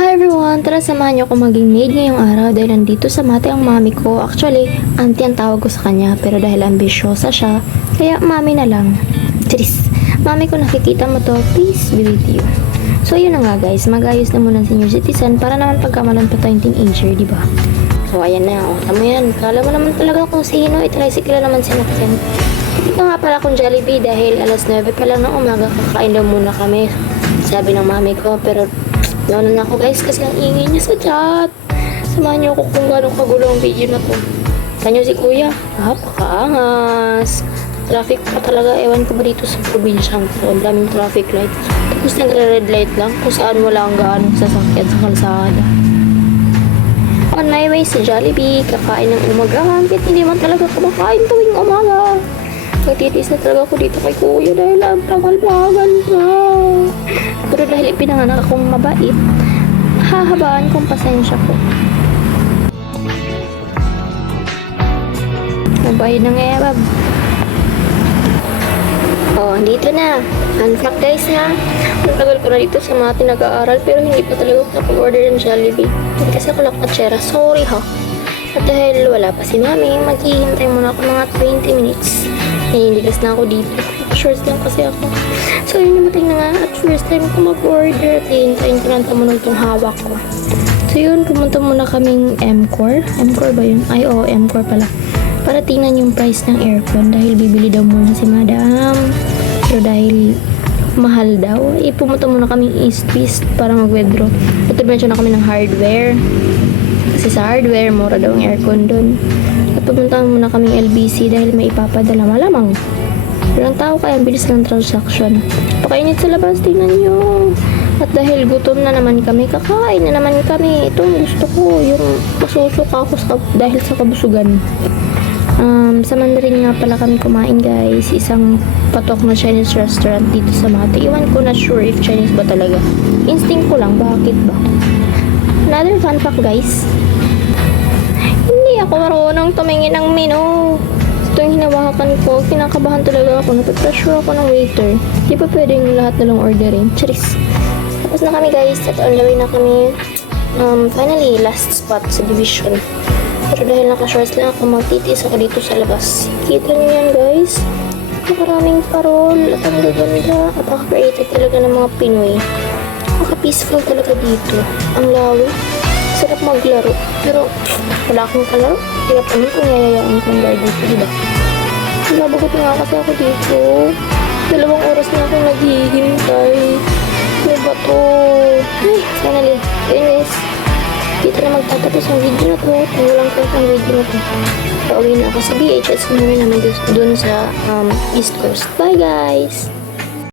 Hi everyone! Tara samahan niyo ako maging maid ngayong araw dahil nandito sa mati ang mami ko. Actually, auntie ang tawag ko sa kanya pero dahil ambisyosa siya, kaya mami na lang. Tris! Mami ko nakikita mo to, please be with you. So yun na nga guys, mag-ayos na muna ng senior citizen para naman pagkamalan pa tayong teenager, di ba? So ayan na, tama yan. Kala mo naman talaga kung sino, tricycle naman sinakyan. Ito nga pala kung Jollibee dahil alas 9 pa lang ng umaga kakain daw muna kami. Sabi ng mami ko, pero nauna na ako guys kasi ang ingay niya sa chat. Samahan niyo ako kung gano'ng kagulo ang video na to. Kanyo si kuya, napakaangas. Traffic pa talaga, ewan ko ba dito sa probinsyang to. Ang daming traffic light. Tapos nagre-red light lang kung saan wala ang gaanong sasakyan sa kalsada. On my way sa Jollibee, kakain ng umagahan. Kahit hindi man talaga kumakain tuwing umaga. Nagtitiis na talaga ako dito kay kuya dahil ang tagal-bagal na. Pero dahil ipinanganak akong mabait, hahabaan kong pasensya ko. Magbayad ng ebab. Oh, dito na. Fun fact guys ha. Ang tagal ko na dito sa mga nag-aaral pero hindi pa talaga ako nakapag-order ng Jollibee. Hindi kasi ako lakpatsera. Sorry ha. At dahil wala pa si mami, maghihintay muna ako mga 20 minutes. Nahihiligas na ako dito. Shorts lang kasi ako. So yun namatay na nga. At first time ko mag-order. At hihintayin ko lang tumunog itong hawak ko. So yun, pumunta muna kaming M-Core. M-Core ba yun? Ay, oo, M-Core pala. Para tingnan yung price ng aircon. Dahil bibili daw muna si madam. Pero dahil mahal daw, pumunta muna kaming East West para mag-withdraw. Ito na kami ng hardware. Kasi sa hardware, mura daw ang aircon dun. At pumunta muna kaming LBC dahil may ipapadala malamang. Walang tao kaya ang bilis ng transaction. Pakainit sa labas, tingnan nyo. At dahil gutom na naman kami, kakain na naman kami. Ito ang gusto ko, yung masusuka ako dahil sa kabusugan. Sa Mandarin nga pala kami kumain guys. Isang patok na Chinese restaurant dito sa Mati. Iwan ko na sure if Chinese ba talaga. Instinct ko lang, bakit ba? Another fun fact guys. Hindi ako marunong tumingin ng menu. Ito yung hinawakan ko. Kinakabahan talaga ako. Napapressure ako ng waiter. Di pa pwedeng lahat na lang orderin. Charis. Tapos na kami guys. At on the way na kami. Finally, last spot sa division. Pero dahil naka-shorts lang ako, magtitiis ako dito sa labas. Kita nyo yan guys. Maraming parol. At ang gaganda. At napaka-creative talaga ng mga Pinoy. Maka-peaceful talaga dito. Ang lawak. Sarap maglaro. Pero wala akong kalaro. Hirap naman kung yayayaan kong guard dito, diba? Nabagot nga kasi ako dito. 2 oras na akong naghihintay. Ano ba to? Ay, finally. Anyways, dito na magtatapos ang video na to. Walang kwenta ang video na to. Pauwi na ako sa BHS. Kumuwi naman dun sa East Coast. Bye guys!